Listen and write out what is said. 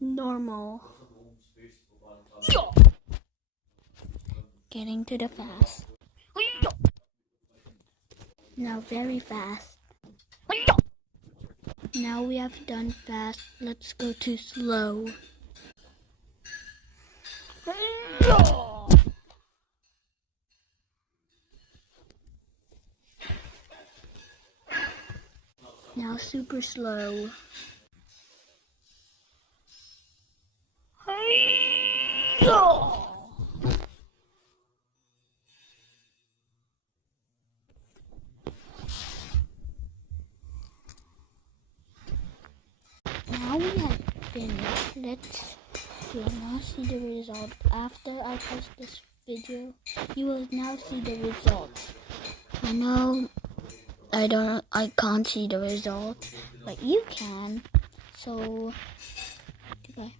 normal. Getting to the fast. Now very fast. Now we have done fast. Let's go to slow. Now super slow. Now we have finished. You will now see the result. After I post this video, you will now see the result. I know I can't see the result, but you can. So, goodbye.